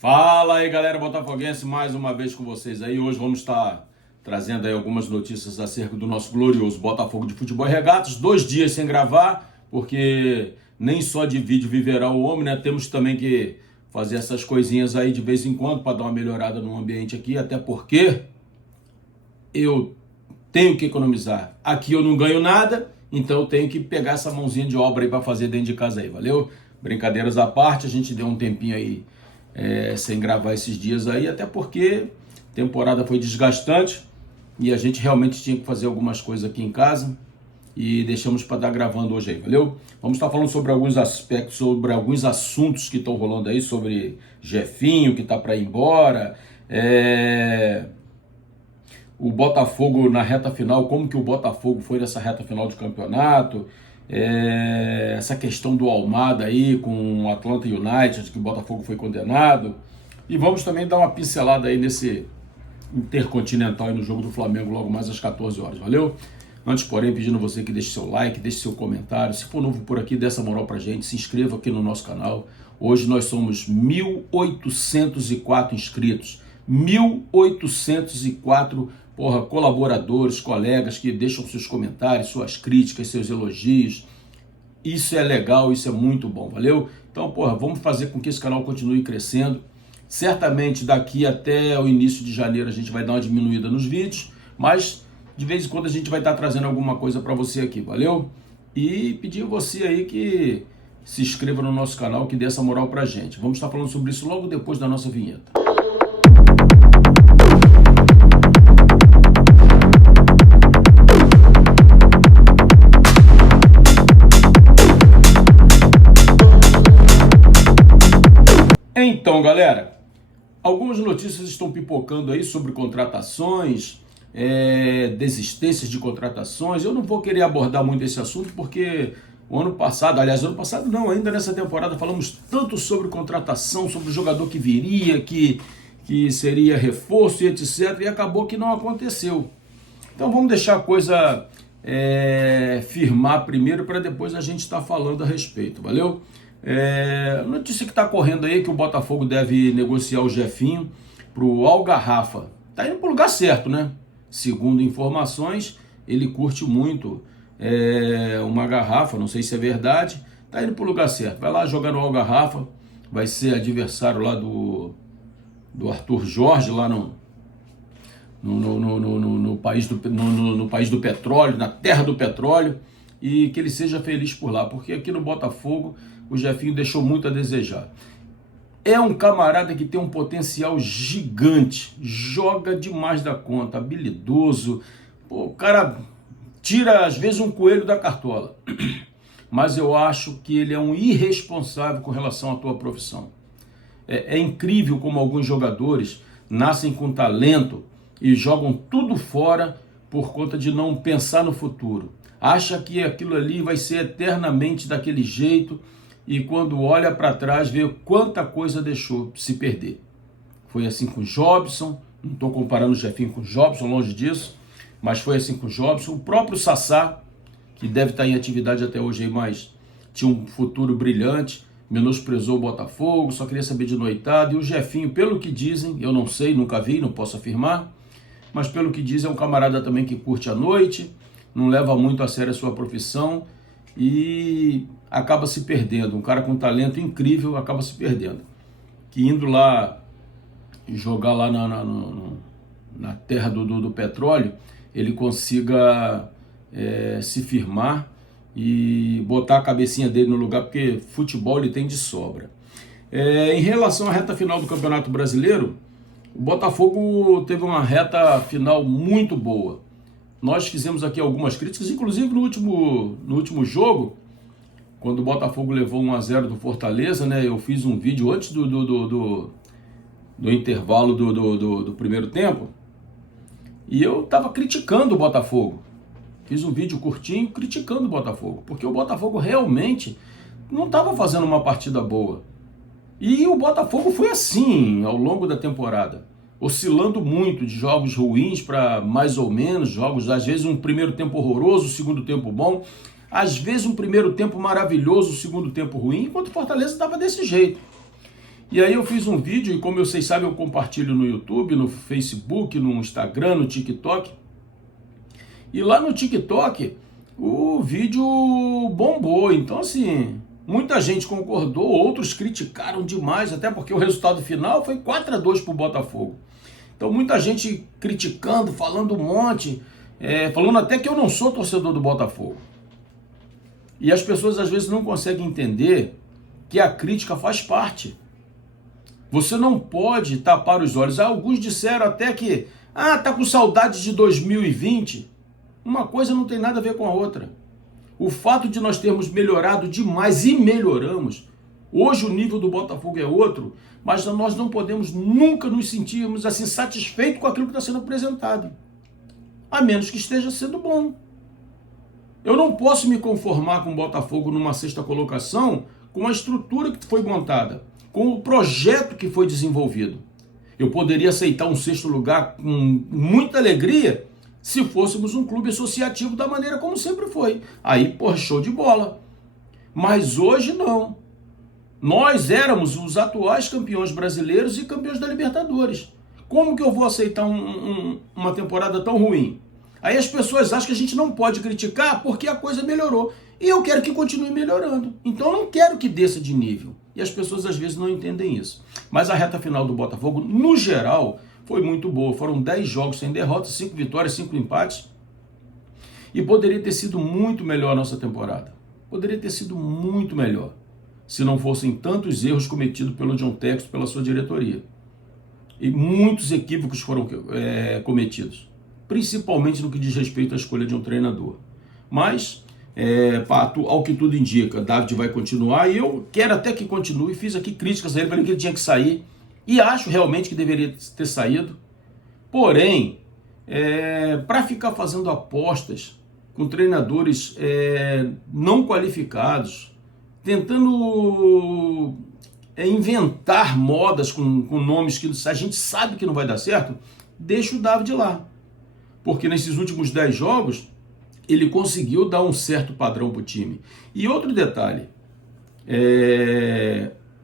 Fala aí, galera botafoguense, mais uma vez com vocês aí. Hoje vamos estar trazendo aí algumas notícias acerca do nosso glorioso Botafogo de Futebol e Regatas. 2 dias sem gravar, porque nem só de vídeo viverá o homem, né? Temos também que fazer essas coisinhas aí de vez em quando para dar uma melhorada no ambiente aqui, até porque eu tenho que economizar. Aqui eu não ganho nada, então eu tenho que pegar essa mãozinha de obra aí para fazer dentro de casa aí, valeu? Brincadeiras à parte, a gente deu um tempinho aí sem gravar esses dias aí, até porque a temporada foi desgastante e a gente realmente tinha que fazer algumas coisas aqui em casa e deixamos para estar gravando hoje aí, valeu? Vamos estar falando sobre alguns aspectos, sobre alguns assuntos que estão rolando aí, sobre Jefinho, que está para ir embora, o Botafogo na reta final, como que o Botafogo foi nessa reta final de campeonato, essa questão do Almada aí com o Atlanta United, que o Botafogo foi condenado, e vamos também dar uma pincelada aí nesse Intercontinental aí no jogo do Flamengo logo mais às 14 horas, valeu? Antes, porém, pedindo a você que deixe seu like, deixe seu comentário, se for novo por aqui, dê essa moral pra gente, se inscreva aqui no nosso canal. Hoje nós somos 1.804 inscritos, 1.804 colaboradores, colegas que deixam seus comentários, suas críticas, seus elogios. Isso é legal, isso é muito bom, valeu? Então, vamos fazer com que esse canal continue crescendo. Certamente daqui até o início de janeiro a gente vai dar uma diminuída nos vídeos, mas de vez em quando a gente vai estar trazendo alguma coisa para você aqui, valeu? E pedir a você aí que se inscreva no nosso canal, que dê essa moral pra gente. Vamos estar falando sobre isso logo depois da nossa vinheta. Então, galera, algumas notícias estão pipocando aí sobre contratações, desistências de contratações. Eu não vou querer abordar muito esse assunto porque ano passado não, ainda nessa temporada falamos tanto sobre contratação, sobre o jogador que viria, que seria reforço e etc, e acabou que não aconteceu. Então vamos deixar a coisa firmar primeiro para depois a gente estar falando a respeito, valeu? Notícia que está correndo aí que o Botafogo deve negociar o Jefinho para o Algarrafa. Tá indo para o lugar certo, né? Segundo informações, ele curte muito uma garrafa, não sei se é verdade. Tá indo para o lugar certo. Vai lá jogar no Algarrafa, vai ser adversário lá do Arthur Jorge, lá no país do petróleo, na terra do petróleo, e que ele seja feliz por lá, porque aqui no Botafogo o Jefinho deixou muito a desejar. É um camarada que tem um potencial gigante, joga demais da conta, habilidoso, o cara tira às vezes um coelho da cartola, mas eu acho que ele é um irresponsável com relação à tua profissão. É incrível como alguns jogadores nascem com talento e jogam tudo fora por conta de não pensar no futuro. Acha que aquilo ali vai ser eternamente daquele jeito e quando olha para trás vê quanta coisa deixou se perder. Foi assim com o Jobson, não estou comparando o Jefinho com o Jobson, longe disso, mas foi assim com o Jobson. O próprio Sassá, que deve estar em atividade até hoje aí, mas tinha um futuro brilhante, menosprezou o Botafogo, só queria saber de noitada. E o Jefinho, pelo que dizem, eu não sei, nunca vi, não posso afirmar, mas pelo que dizem é um camarada também que curte a noite, não leva muito a sério a sua profissão e acaba se perdendo. Um cara com talento incrível acaba se perdendo. Que indo lá jogar lá na terra do petróleo, ele consiga se firmar e botar a cabecinha dele no lugar, porque futebol ele tem de sobra. Em relação à reta final do Campeonato Brasileiro, o Botafogo teve uma reta final muito boa. Nós fizemos aqui algumas críticas, inclusive no último jogo, quando o Botafogo levou 1-0 do Fortaleza, né? Eu fiz um vídeo antes do intervalo do primeiro tempo e eu estava criticando o Botafogo. Fiz um vídeo curtinho criticando o Botafogo, porque o Botafogo realmente não estava fazendo uma partida boa. E o Botafogo foi assim ao longo da temporada, oscilando muito de jogos ruins para mais ou menos, jogos às vezes um primeiro tempo horroroso, um segundo tempo bom, às vezes um primeiro tempo maravilhoso, um segundo tempo ruim, enquanto o Fortaleza estava desse jeito. E aí eu fiz um vídeo, e como vocês sabem, eu compartilho no YouTube, no Facebook, no Instagram, no TikTok. E lá no TikTok, o vídeo bombou. Então, assim, muita gente concordou, outros criticaram demais, até porque o resultado final foi 4-2 para o Botafogo. Então, muita gente criticando, falando um monte, falando até que eu não sou torcedor do Botafogo. E as pessoas às vezes não conseguem entender que a crítica faz parte. Você não pode tapar os olhos. Alguns disseram até que, tá com saudade de 2020. Uma coisa não tem nada a ver com a outra. O fato de nós termos melhorado demais e melhoramos, hoje o nível do Botafogo é outro, mas nós não podemos nunca nos sentirmos assim satisfeitos com aquilo que está sendo apresentado, a menos que esteja sendo bom. Eu não posso me conformar com o Botafogo numa sexta colocação com a estrutura que foi montada, com o projeto que foi desenvolvido. Eu poderia aceitar um sexto lugar com muita alegria se fôssemos um clube associativo da maneira como sempre foi. Aí, show de bola. Mas hoje não. Nós éramos os atuais campeões brasileiros e campeões da Libertadores. Como que eu vou aceitar uma temporada tão ruim? Aí as pessoas acham que a gente não pode criticar porque a coisa melhorou. E eu quero que continue melhorando. Então eu não quero que desça de nível. E as pessoas às vezes não entendem isso. Mas a reta final do Botafogo, no geral, foi muito boa. Foram 10 jogos sem derrotas, 5 vitórias, 5 empates. E poderia ter sido muito melhor a nossa temporada. Poderia ter sido muito melhor. Se não fossem tantos erros cometidos pelo John Textor, pela sua diretoria. E muitos equívocos foram cometidos. Principalmente no que diz respeito à escolha de um treinador. Mas, ao que tudo indica, David vai continuar. E eu quero até que continue. Fiz aqui críticas a ele, falei que ele tinha que sair. E acho realmente que deveria ter saído. Porém, para ficar fazendo apostas com treinadores não qualificados, tentando inventar modas com nomes que a gente sabe que não vai dar certo, deixa o David lá. Porque nesses últimos 10 jogos, ele conseguiu dar um certo padrão para o time. E outro detalhe,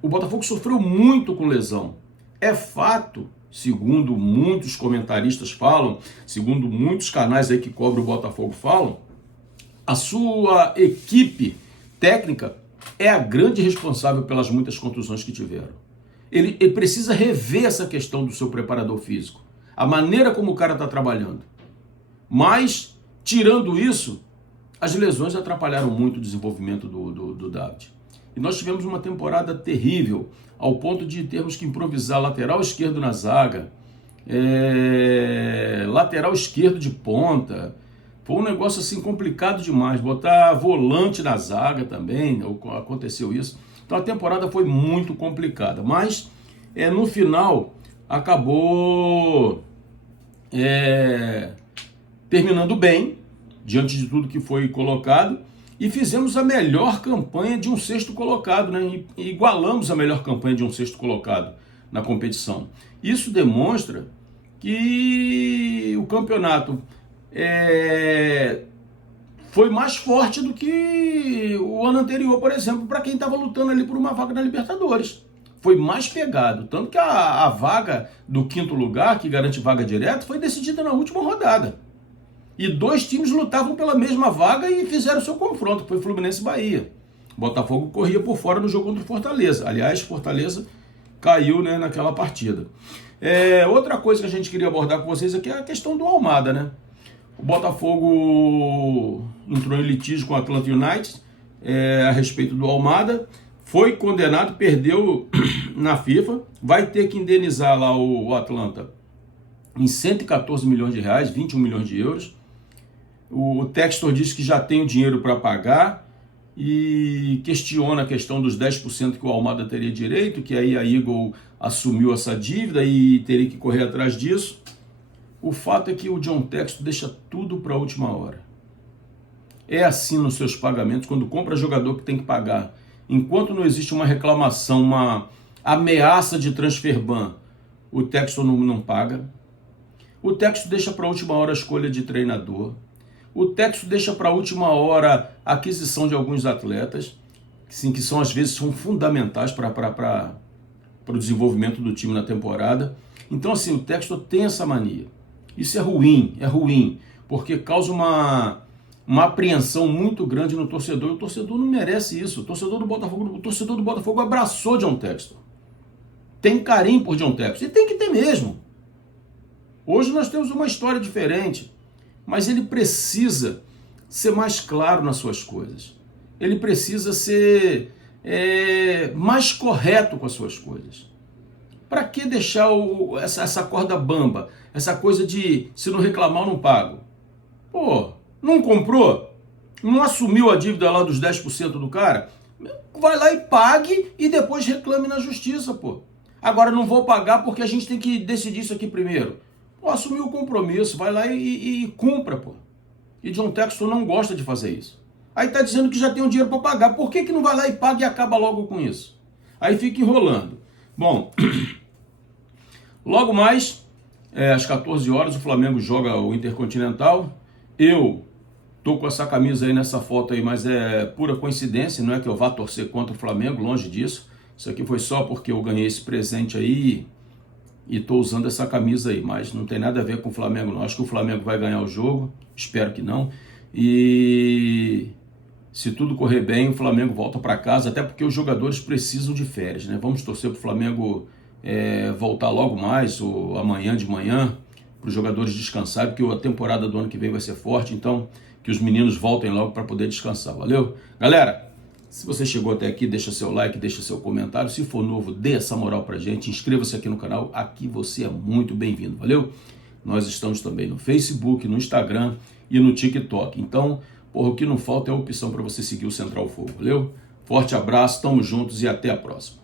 o Botafogo sofreu muito com lesão. É fato, segundo muitos comentaristas falam, segundo muitos canais aí que cobrem o Botafogo falam, a sua equipe técnica é a grande responsável pelas muitas contusões que tiveram. Ele precisa rever essa questão do seu preparador físico, a maneira como o cara está trabalhando. Mas, tirando isso, as lesões atrapalharam muito o desenvolvimento do David. E nós tivemos uma temporada terrível, ao ponto de termos que improvisar lateral esquerdo na zaga, lateral esquerdo de ponta. Foi um negócio assim complicado demais, botar volante na zaga também, aconteceu isso. Então a temporada foi muito complicada, mas no final acabou terminando bem, diante de tudo que foi colocado, e fizemos a melhor campanha de um sexto colocado, né? E igualamos a melhor campanha de um sexto colocado na competição. Isso demonstra que o campeonato foi mais forte do que o ano anterior, por exemplo, para quem estava lutando ali por uma vaga na Libertadores. Foi mais pegado, tanto que a vaga do quinto lugar, que garante vaga direta, foi decidida na última rodada. E 2 times lutavam pela mesma vaga e fizeram seu confronto, que foi Fluminense e Bahia. Botafogo corria por fora no jogo contra o Fortaleza. Aliás, Fortaleza caiu, né, naquela partida. Outra coisa que a gente queria abordar com vocês aqui é a questão do Almada, né? O Botafogo entrou em litígio com o Atlanta United a respeito do Almada. Foi condenado, perdeu na FIFA. Vai ter que indenizar lá o Atlanta em 114 milhões de reais, 21 milhões de euros. O Textor disse que já tem o dinheiro para pagar e questiona a questão dos 10% que o Almada teria direito, que aí a Eagle assumiu essa dívida e teria que correr atrás disso. O fato é que o John Textor deixa tudo para a última hora. É assim nos seus pagamentos, quando compra jogador que tem que pagar. Enquanto não existe uma reclamação, uma ameaça de transfer ban, o Textor não paga. O Textor deixa para a última hora a escolha de treinador. O Textor deixa para a última hora a aquisição de alguns atletas, sim, que são às vezes fundamentais para para o desenvolvimento do time na temporada. Então, assim, o Textor tem essa mania. Isso é ruim, porque causa uma apreensão muito grande no torcedor. O torcedor não merece isso. O torcedor do Botafogo abraçou John Textor. Tem carinho por John Textor. E tem que ter mesmo. Hoje nós temos uma história diferente, mas ele precisa ser mais claro nas suas coisas. Ele precisa ser mais correto com as suas coisas. Para que deixar essa corda bamba? Essa coisa de se não reclamar eu não pago. Pô, não comprou? Não assumiu a dívida lá dos 10% do cara? Vai lá e pague e depois reclame na justiça, pô. Agora não vou pagar porque a gente tem que decidir isso aqui primeiro. Pô, assumiu o compromisso, vai lá e cumpra, pô. E John Textor não gosta de fazer isso. Aí tá dizendo que já tem um dinheiro para pagar. Por que não vai lá e paga e acaba logo com isso? Aí fica enrolando. Bom, logo mais, às 14 horas, o Flamengo joga o Intercontinental. Eu tô com essa camisa aí nessa foto aí, mas é pura coincidência, não é que eu vá torcer contra o Flamengo, longe disso. Isso aqui foi só porque eu ganhei esse presente aí e tô usando essa camisa aí, mas não tem nada a ver com o Flamengo não. Acho que o Flamengo vai ganhar o jogo, espero que não. E se tudo correr bem, o Flamengo volta para casa, até porque os jogadores precisam de férias, né? Vamos torcer para o Flamengo voltar logo mais, ou amanhã de manhã, para os jogadores descansarem, porque a temporada do ano que vem vai ser forte, então que os meninos voltem logo para poder descansar, valeu? Galera, se você chegou até aqui, deixa seu like, deixa seu comentário, se for novo, dê essa moral pra gente, inscreva-se aqui no canal, aqui você é muito bem-vindo, valeu? Nós estamos também no Facebook, no Instagram e no TikTok, então, porra, o que não falta é a opção para você seguir o Central Fogo, valeu? Forte abraço, tamo juntos e até a próxima.